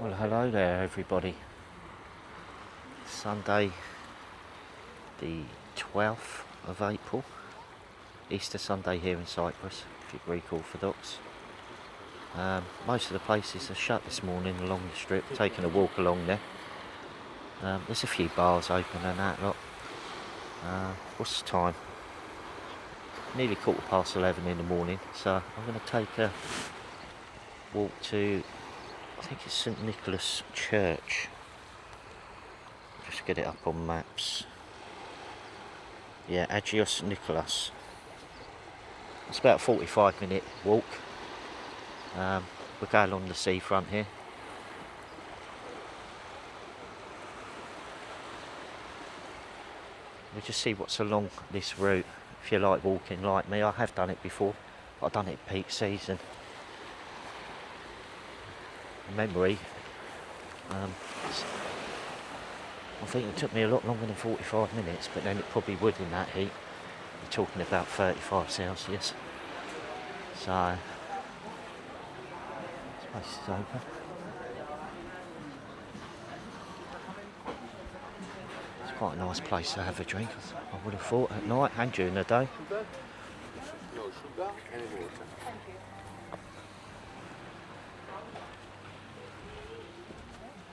Well, hello there, everybody. Sunday, the 12th of April, Easter Sunday here in Cyprus, if you're Greek Orthodox. Most of the places are shut this morning along the strip, taking a walk along there. There's a few bars open and that lot. What's the time? Nearly 11:15 in the morning, so I'm going to take a walk to, I think it's St Nikolas Church. Just get it up on maps. Yeah, Agios Nikolas. It's about a 45-minute walk. We're going along the seafront here. We'll just see what's along this route. If you like walking like me, I have done it before. I've done it peak season. Memory. I think it took me a lot longer than 45 minutes, but then it probably would in that heat. We're talking about 35 Celsius. So, this place is open. It's quite a nice place to have a drink, I would have thought, at night and during the day. No sugar and water.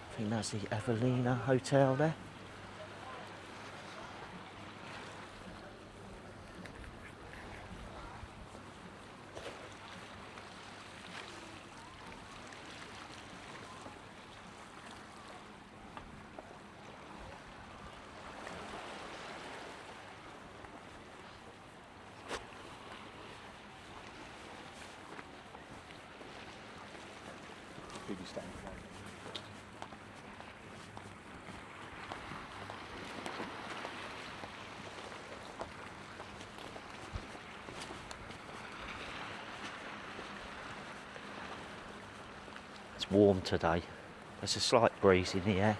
I think that's the Evelina Hotel there. It's warm today. There's a slight breeze in the air.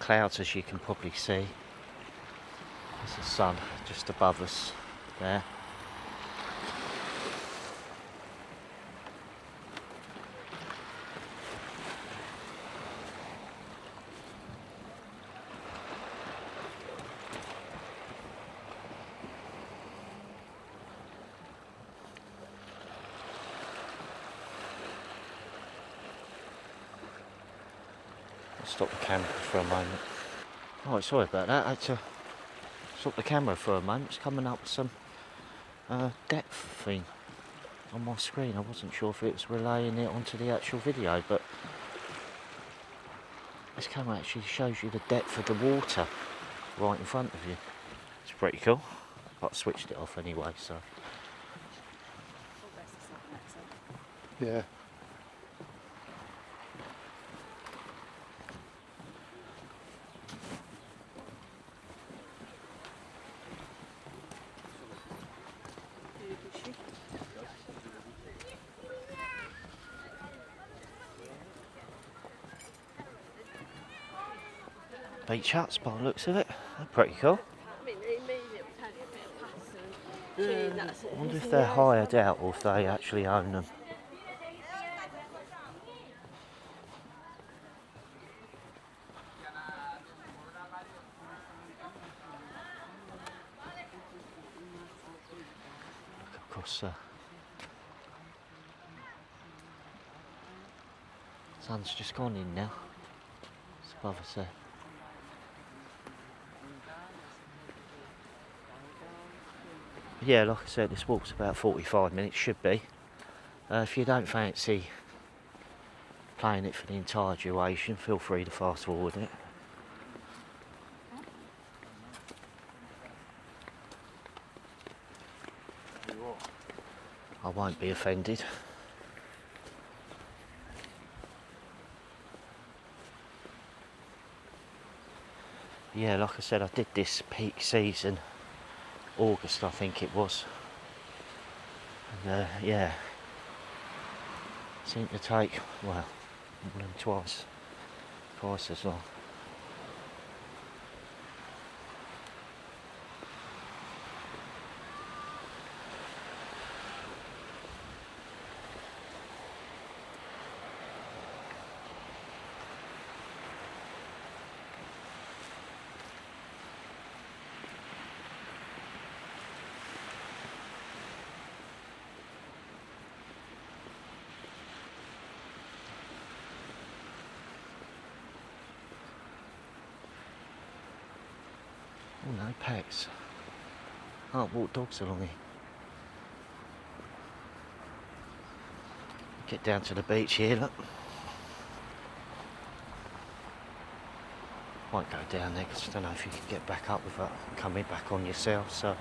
Clouds, as you can probably see. There's the sun just above us there. Stop the camera for a moment. Oh, sorry about that. I had to stop the camera for a moment. It's coming up with some depth thing on my screen. I wasn't sure if it was relaying it onto the actual video, but this camera actually shows you the depth of the water right in front of you. It's pretty cool. I've switched it off anyway, so. Yeah. Beach huts by the looks of it. They're pretty cool. I wonder if they're hired out or if they actually own them. Look across sun's just gone in now. It's above us there. Yeah, like I said, this walk's about 45 minutes, should be. If you don't fancy playing it for the entire duration, feel free to fast forward it. I won't be offended. Yeah, like I said, I did this peak season, August I think it was. And yeah, seemed to take, well, more than twice as long. No pets. Can't walk dogs along here. Get down to the beach here, look. Might go down there because I don't know if you can get back up without coming back on yourself, so.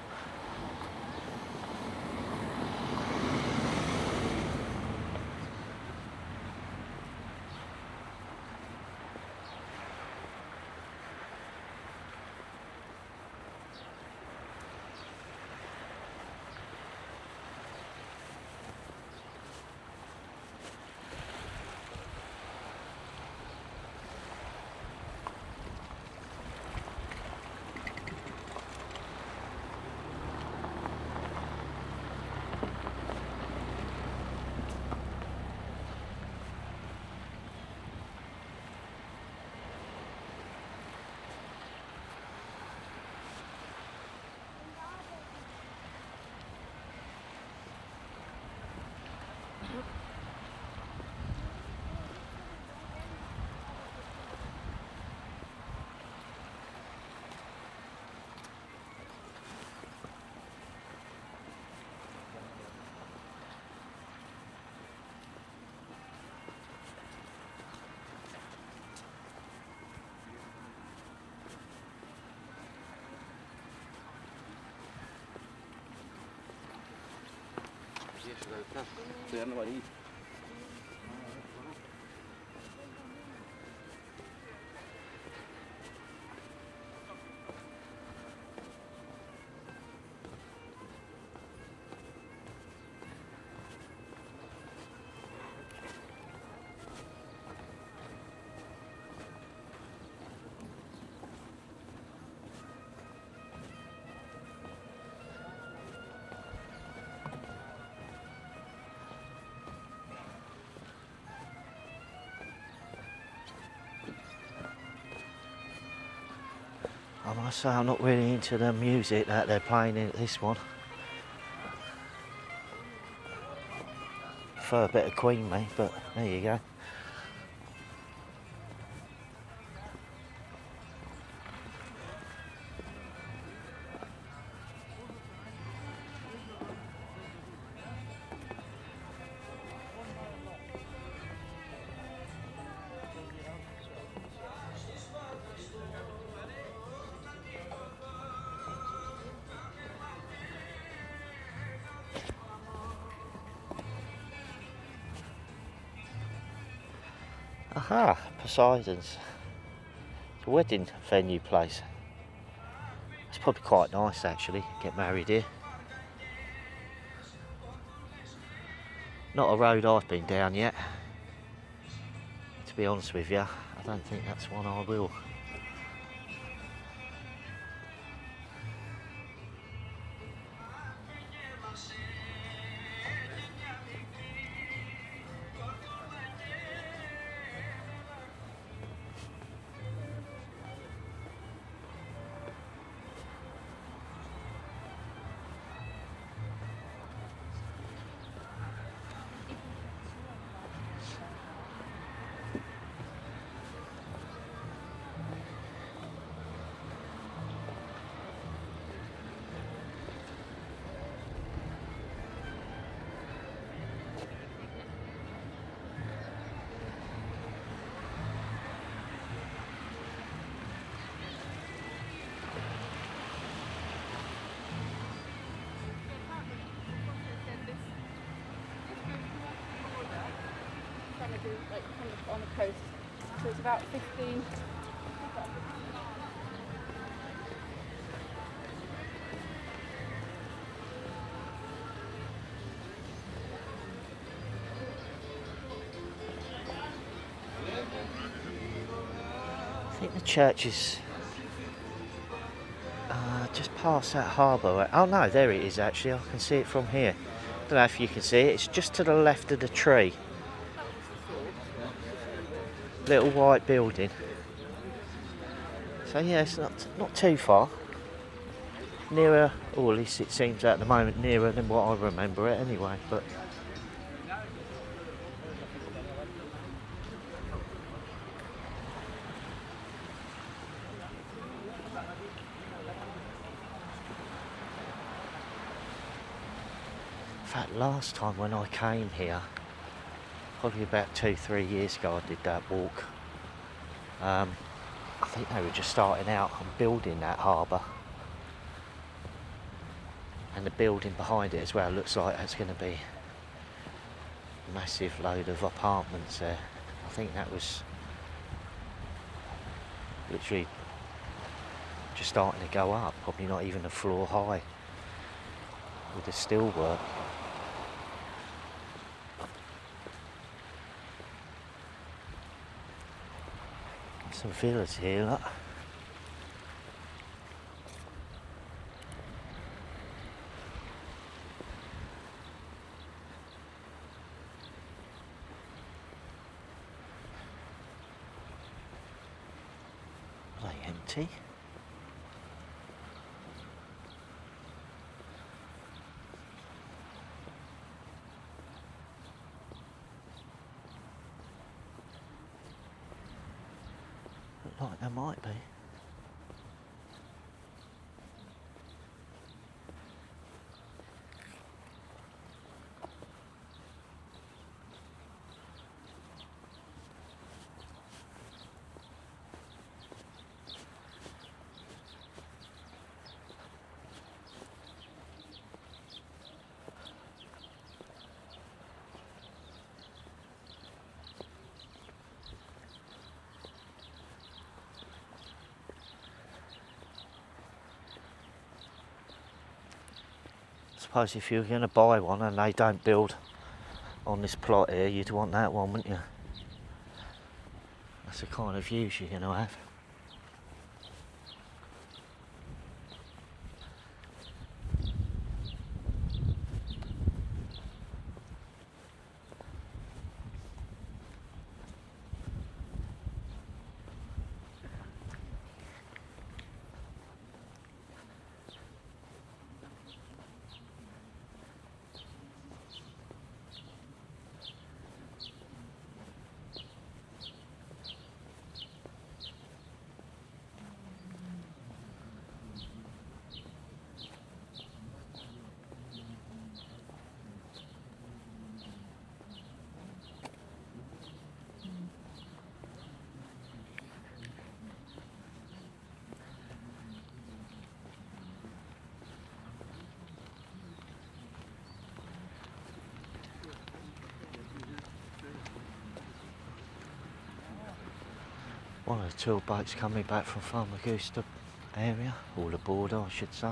I must say I'm not really into the music that they're playing in this one. Prefer a bit of Queen, mate, but there you go. Aha, Poseidon's. It's a wedding venue place. It's probably quite nice actually, get married here. Not a road I've been down yet. To be honest with you, I don't think that's one I will. Like kind of on the coast, so it's about 15. I think the church is just past that harbour. Oh no, there it is actually, I can see it from here. I don't know if you can see it, it's just to the left of the tree. Little white building. So yeah, it's not too far. Nearer, or at least it seems at the moment nearer than what I remember it anyway, but fact, last time when I came here, probably about 2-3 years ago, I did that walk. I think they were just starting out on building that harbour. And the building behind it as well looks like it's going to be a massive load of apartments there. I think that was literally just starting to go up, probably not even a floor high with the steel work. Some villas here, look. Are they empty? Look like there might be. I suppose if you were going to buy one and they don't build on this plot here, you'd want that one, wouldn't you? That's the kind of views you're going to have. One of the tour boats coming back from Famagusta area, or the border I should say.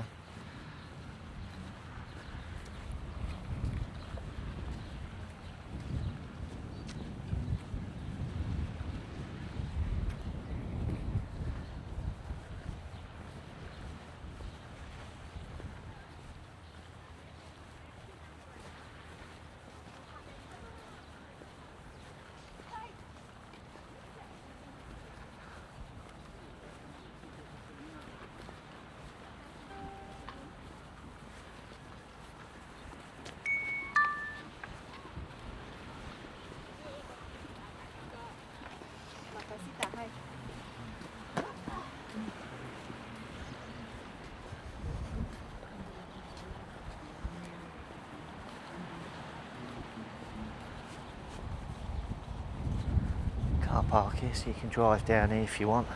Car park here, so you can drive down here if you want.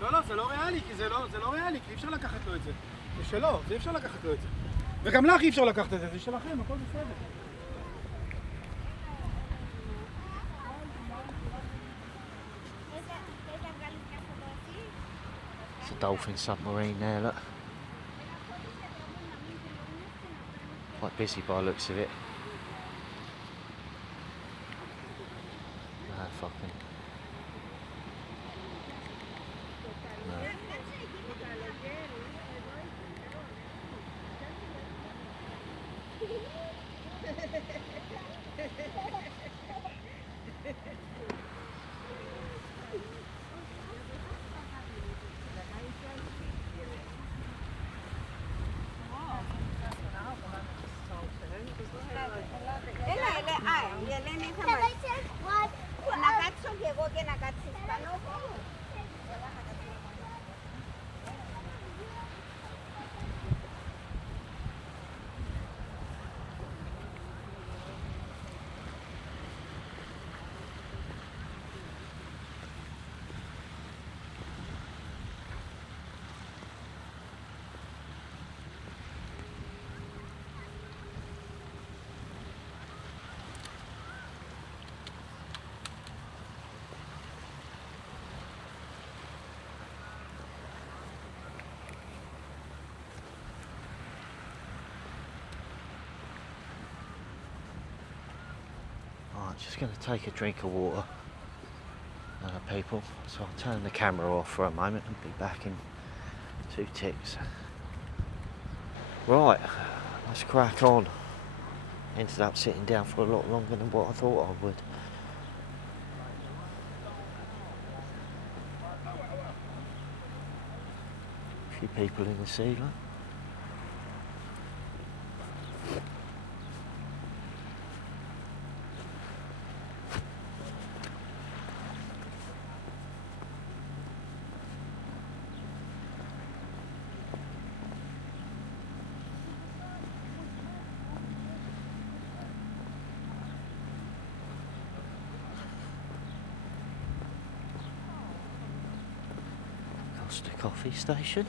לא, זה לא ריאלי, כי זה לא ריאלי, כי אי אפשר לקחת לו את זה. זה שלו, זה אי אפשר לקחת לו את זה. וגם לך אי אפשר לקחת את זה, זה שלכם, הכל בסדר. It's a dolphin submarine there, look. Quite busy by the looks of it. fucking. No. Right, just going to take a drink of water, people. So I'll turn the camera off for a moment and be back in 2 ticks. Right, let's crack on. Ended up sitting down for a lot longer than what I thought I would. A few people in the sealer. Costa Coffee Station.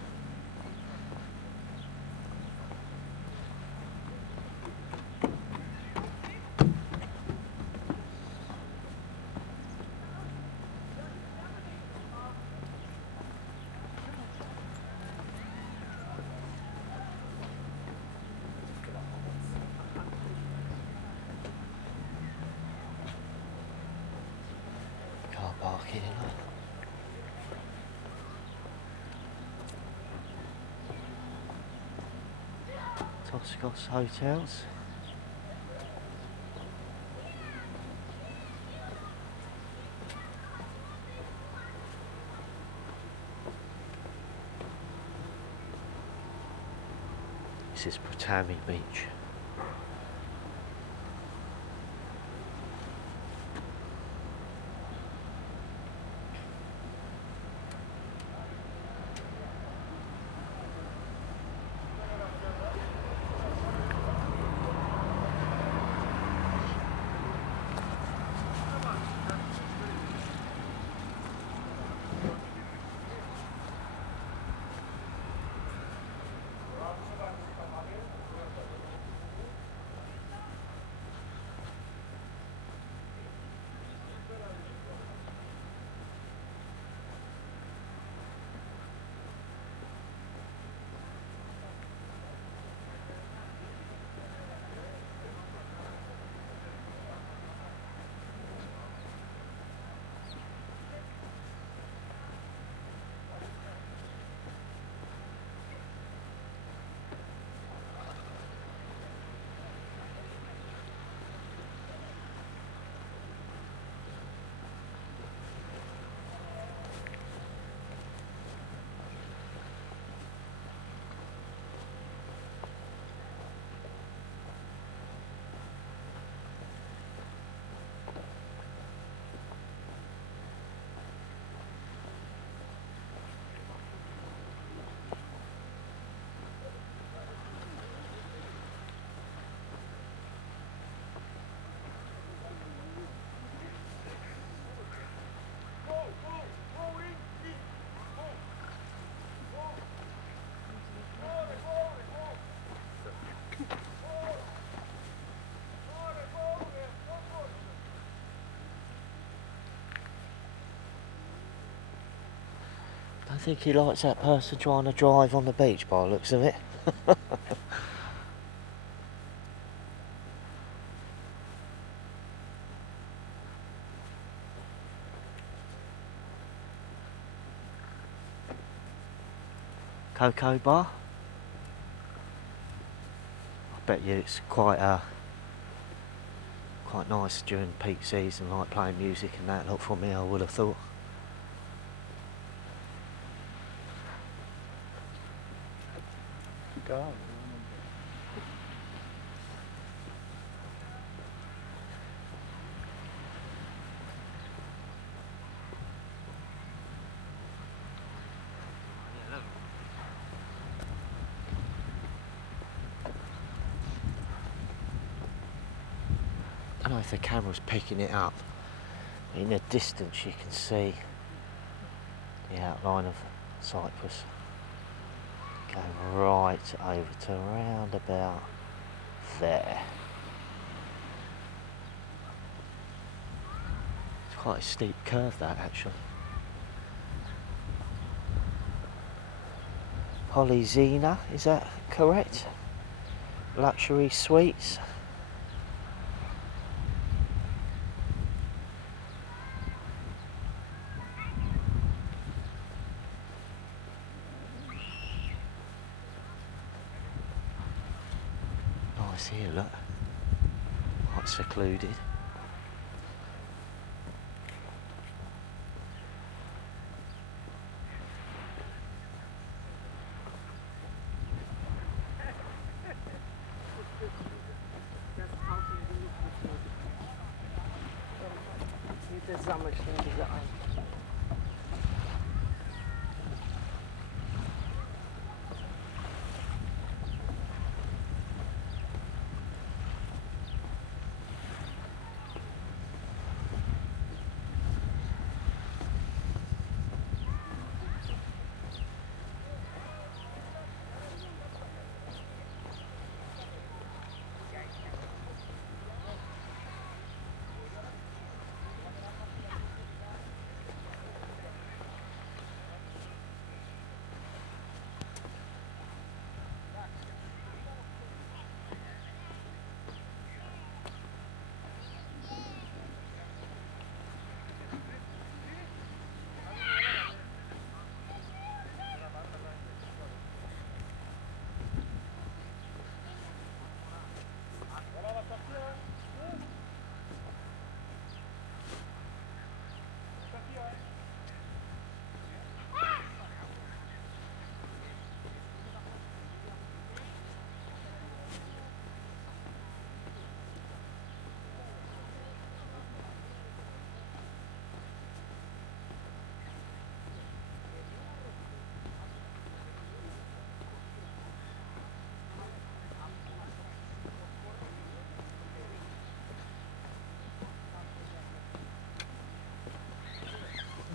Car park here. Toscos Hotels. This is Paralimini Beach. I think he likes that person trying to drive on the beach by the looks of it. cocoa bar. I bet you it's quite nice during peak season, like playing music and that. Look, for me, I would have thought. Go. I don't know if the camera's picking it up. In the distance you can see the outline of Cyprus going right over to around about there. It's quite a steep curve, that, actually. Polyzena, is that correct? Luxury suites. Nice here, look. Quite secluded.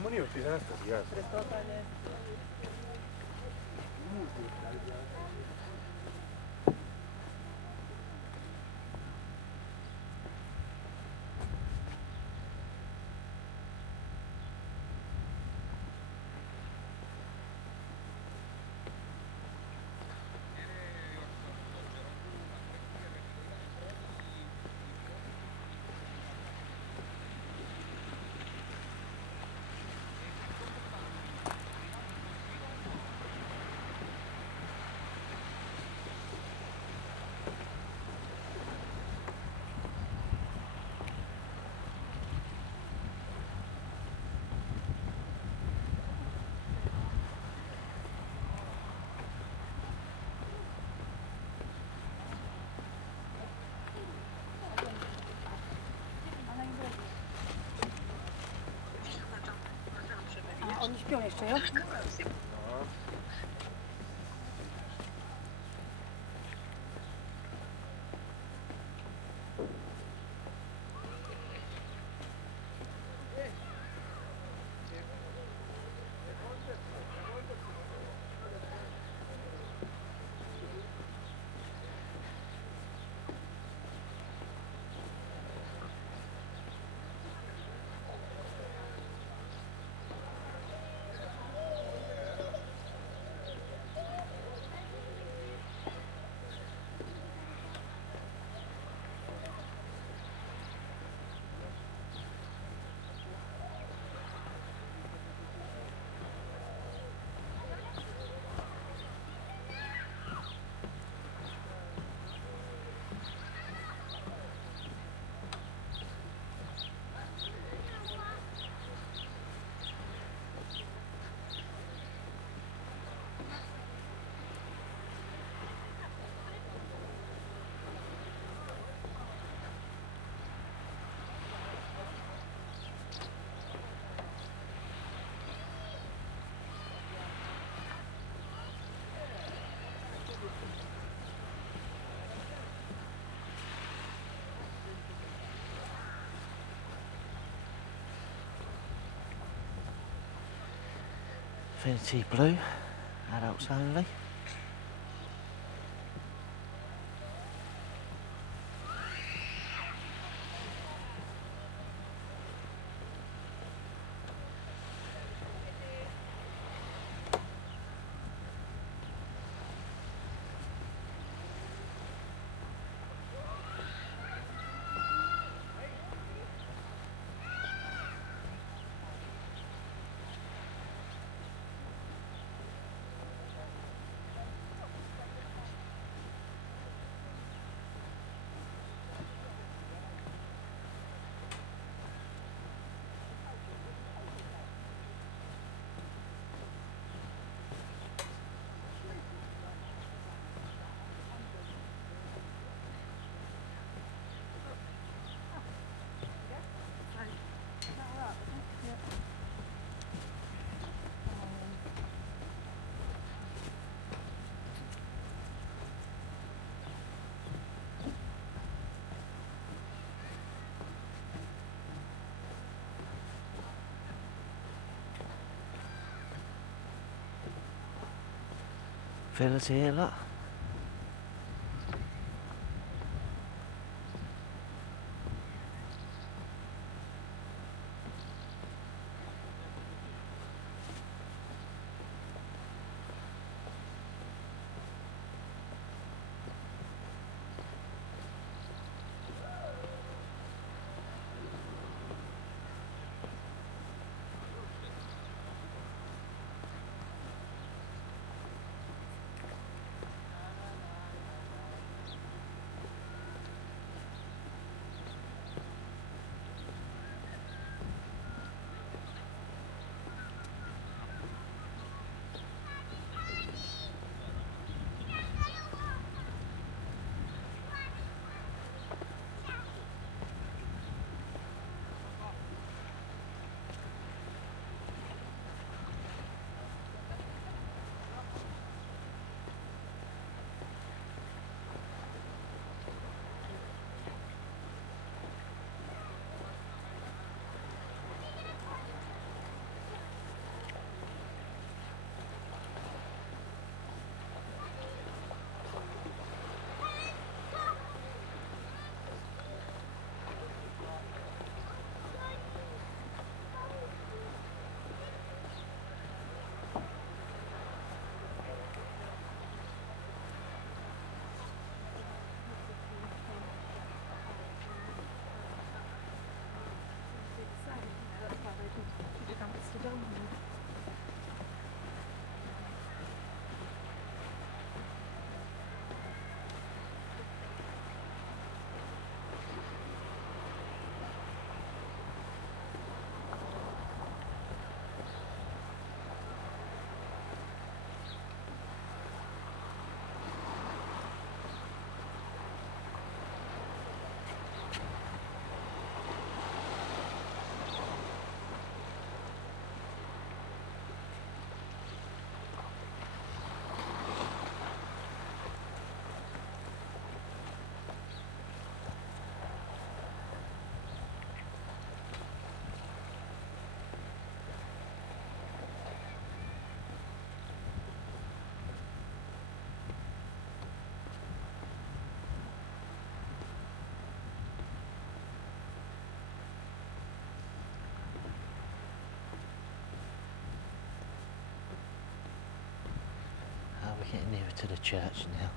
Money finanzas, yes. A oni śpią jeszcze, jo? Infinity Blue, adults only. Villas here, look. We're getting nearer to the church now.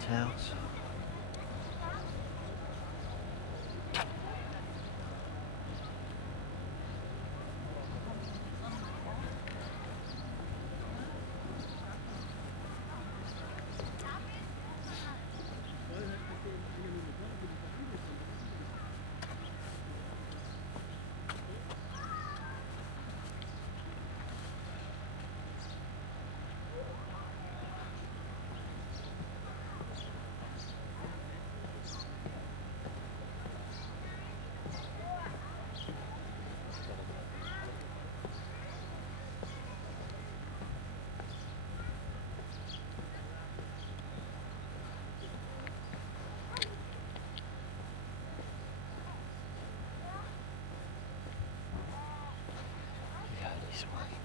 hotels. Go this way.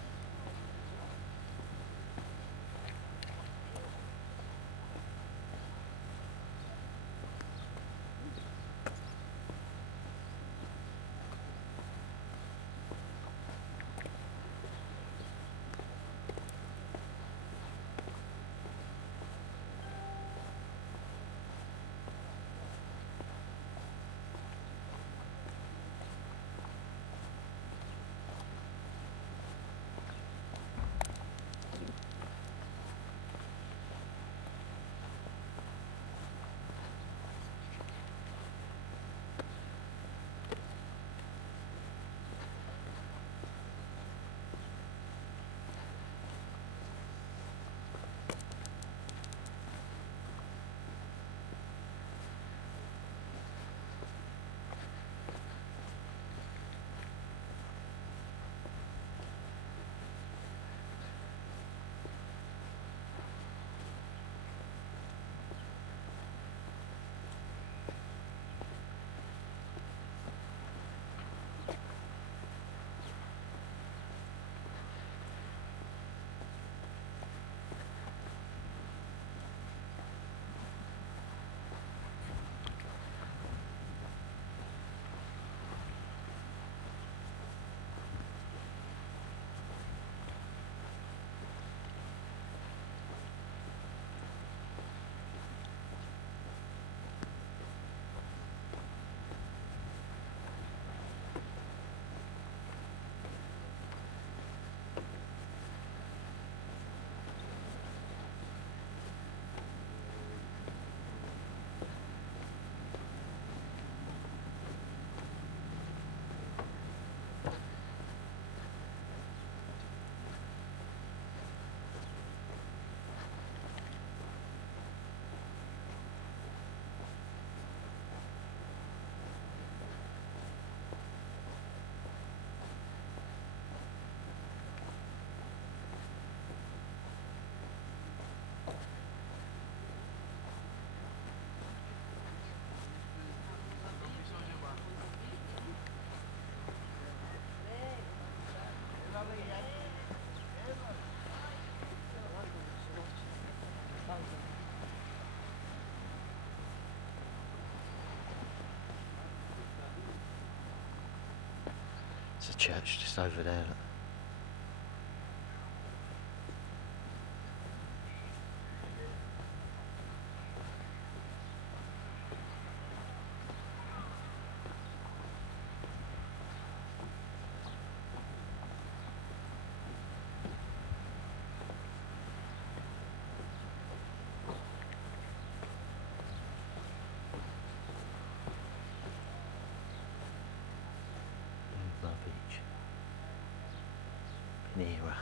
There's a church just over there. Look. Beach. Pinera.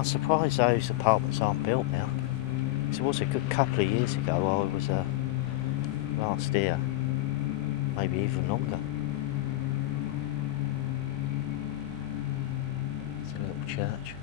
I'm surprised those apartments aren't built now. 'Cause it was a good couple of years ago I was last here. Maybe even longer. It's a little church.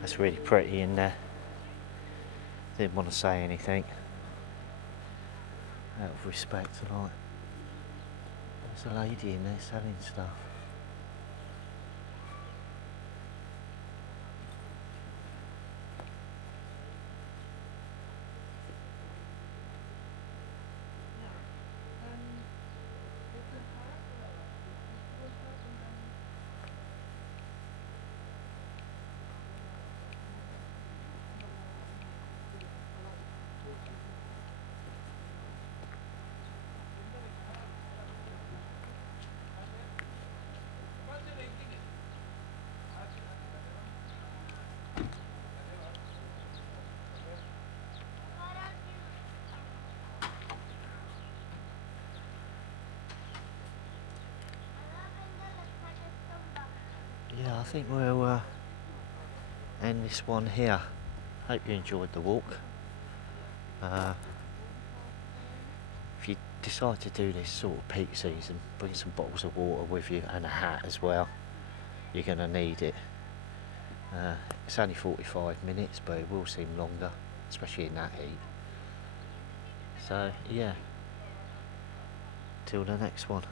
That's really pretty in there. Didn't want to say anything out of respect tonight. There's a lady in there selling stuff. Yeah, I think we'll end this one here. Hope you enjoyed the walk. If you decide to do this sort of peak season, bring some bottles of water with you and a hat as well. You're going to need it. It's only 45 minutes, but it will seem longer, especially in that heat. So yeah, till the next one.